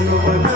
Senhor.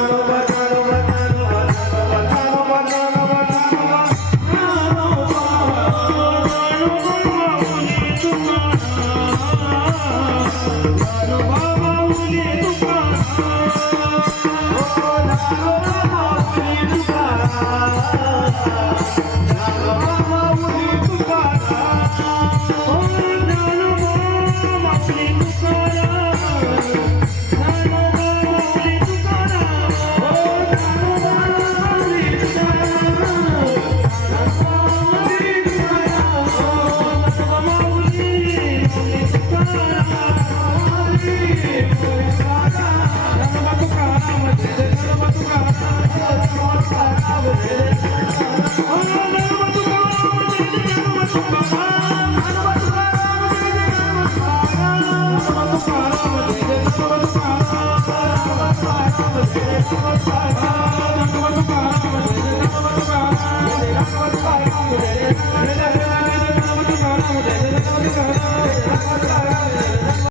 Thank you.